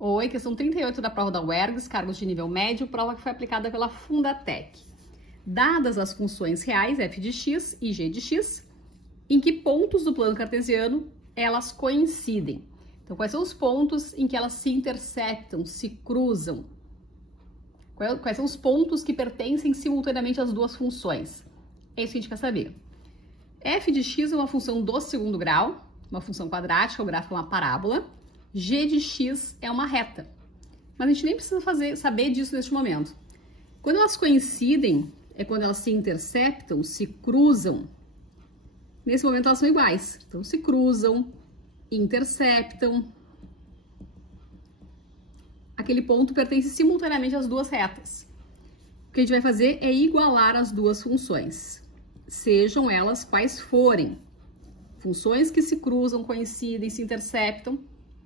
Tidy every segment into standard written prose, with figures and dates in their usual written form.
Oi, questão 38 da prova da UERGS, cargos de nível médio, prova que foi aplicada pela Fundatec. Dadas as funções reais f de x e g de x, em que pontos do plano cartesiano elas coincidem? Então, quais são os pontos em que elas se interceptam, se cruzam? Quais são os pontos que pertencem simultaneamente às duas funções? É isso que a gente quer saber. F de x é uma função do segundo grau, uma função quadrática, o gráfico é uma parábola. G de x é uma reta. Mas a gente nem precisa saber disso neste momento. Quando elas coincidem, é quando elas se interceptam, se cruzam. Nesse momento elas são iguais. Então, se cruzam, interceptam. Aquele ponto pertence simultaneamente às duas retas. O que a gente vai fazer é igualar as duas funções, sejam elas quais forem. Funções que se cruzam, coincidem, se interceptam,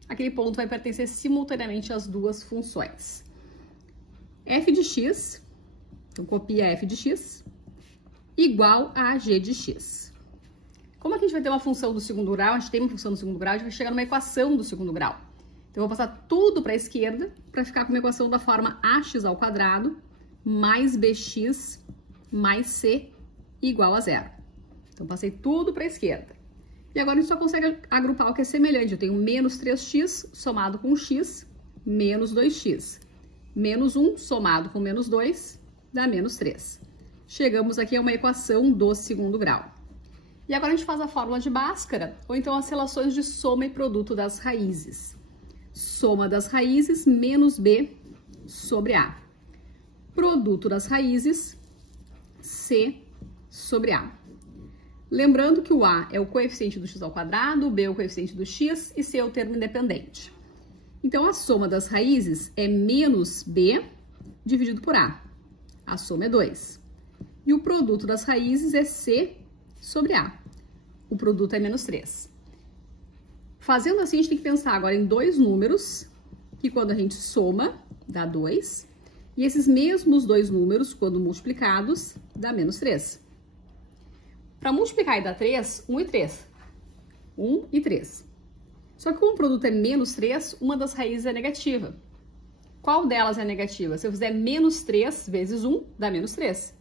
aquele ponto vai pertencer simultaneamente às duas funções. F de x, então copia f de x, igual a g de x. Como aqui a gente vai ter uma função do segundo grau, a gente tem uma função do segundo grau, a gente vai chegar numa equação do segundo grau. Então, eu vou passar tudo para a esquerda para ficar com uma equação da forma ax ao quadrado mais bx mais c igual a zero. Então, passei tudo para a esquerda. E agora a gente só consegue agrupar o que é semelhante. Eu tenho menos 3x somado com x, menos 2x. Menos 1 somado com menos 2 dá menos 3. Chegamos aqui a uma equação do segundo grau. E agora a gente faz a fórmula de Bhaskara, ou então as relações de soma e produto das raízes. Soma das raízes menos b sobre a. Produto das raízes, c sobre a. Lembrando que o a é o coeficiente do x ao quadrado, o b é o coeficiente do x e c é o termo independente. Então, a soma das raízes é menos b dividido por a. A soma é 2. E o produto das raízes é c sobre a. O produto é menos 3. Fazendo assim, a gente tem que pensar agora em dois números, que quando a gente soma, dá 2. E esses mesmos dois números, quando multiplicados, dá menos 3. Para multiplicar e dar 3, 1 e 3. 1 e 3. Só que como o produto é menos 3, uma das raízes é negativa. Qual delas é negativa? Se eu fizer menos 3 vezes 1, dá menos 3.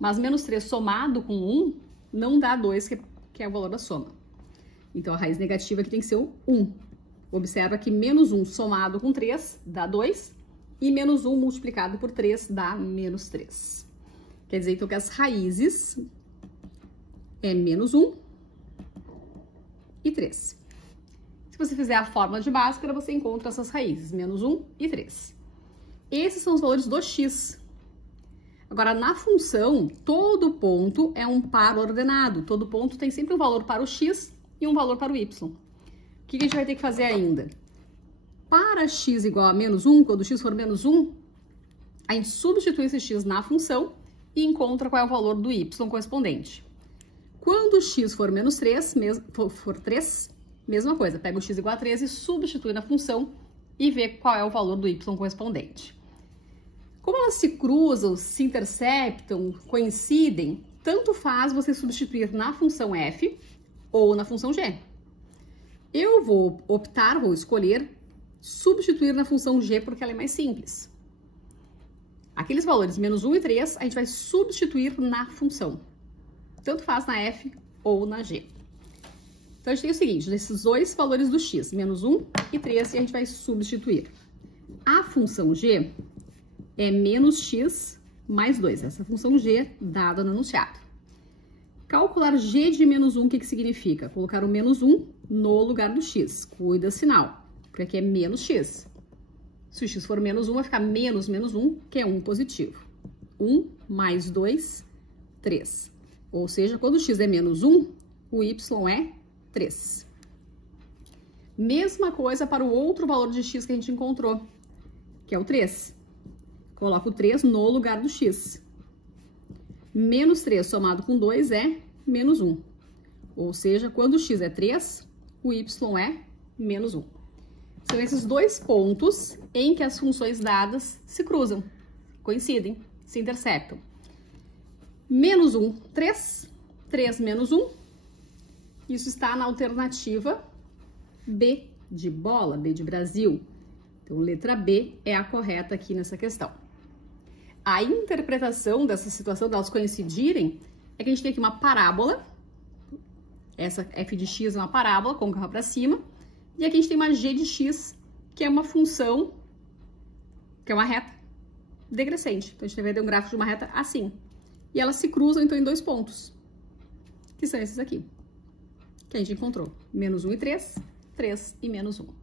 Mas menos 3 somado com 1, não dá 2, que é o valor da soma. Então, a raiz negativa aqui tem que ser o 1. Observa que menos 1 somado com 3 dá 2. E menos 1 multiplicado por 3 dá menos 3. Quer dizer, então, que as raízes é menos 1 e 3. Se você fizer a fórmula de Bhaskara, você encontra essas raízes, menos 1 e 3. Esses são os valores do x. Agora, na função, todo ponto é um par ordenado. Todo ponto tem sempre um valor para o x e um valor para o y. O que a gente vai ter que fazer ainda? Para x igual a menos 1, quando x for menos 1, a gente substitui esse x na função e encontra qual é o valor do y correspondente. Quando x for menos 3, for 3, mesma coisa, pega o x igual a 3 e substitui na função e vê qual é o valor do y correspondente. Como elas se cruzam, se interceptam, coincidem, tanto faz você substituir na função f ou na função g. Eu vou escolher substituir na função g porque ela é mais simples. Aqueles valores menos 1 e 3, a gente vai substituir na função. Tanto faz na f ou na g. Então, a gente tem o seguinte, desses dois valores do x, menos 1 e 3, e a gente vai substituir. A função g é menos x mais 2, essa função g dada no enunciado. Calcular g de menos 1, o que significa? Colocar o menos 1 no lugar do x. Cuida sinal, porque aqui é menos x. Se o x for menos 1, vai ficar menos 1, que é 1 positivo. 1 mais 2, 3. Ou seja, quando o x é menos 1, o y é 3. Mesma coisa para o outro valor de x que a gente encontrou, que é o 3. Coloco o 3 no lugar do x. Menos 3 somado com 2 é menos 1. Ou seja, quando o x é 3, o y é menos 1. São esses dois pontos em que as funções dadas se cruzam, coincidem, se interceptam. Menos 1, 3. 3 menos 1. Isso está na alternativa B de bola, B de Brasil. Então, letra B é a correta aqui nessa questão. A interpretação dessa situação, delas coincidirem, é que a gente tem aqui uma parábola. Essa f de x é uma parábola, côncava para cima. E aqui a gente tem uma g de x, que é uma função, que é uma reta decrescente. Então, a gente vai ver um gráfico de uma reta assim. E elas se cruzam, então, em dois pontos, que são esses aqui, que a gente encontrou. -1 e 3, 3 e -1.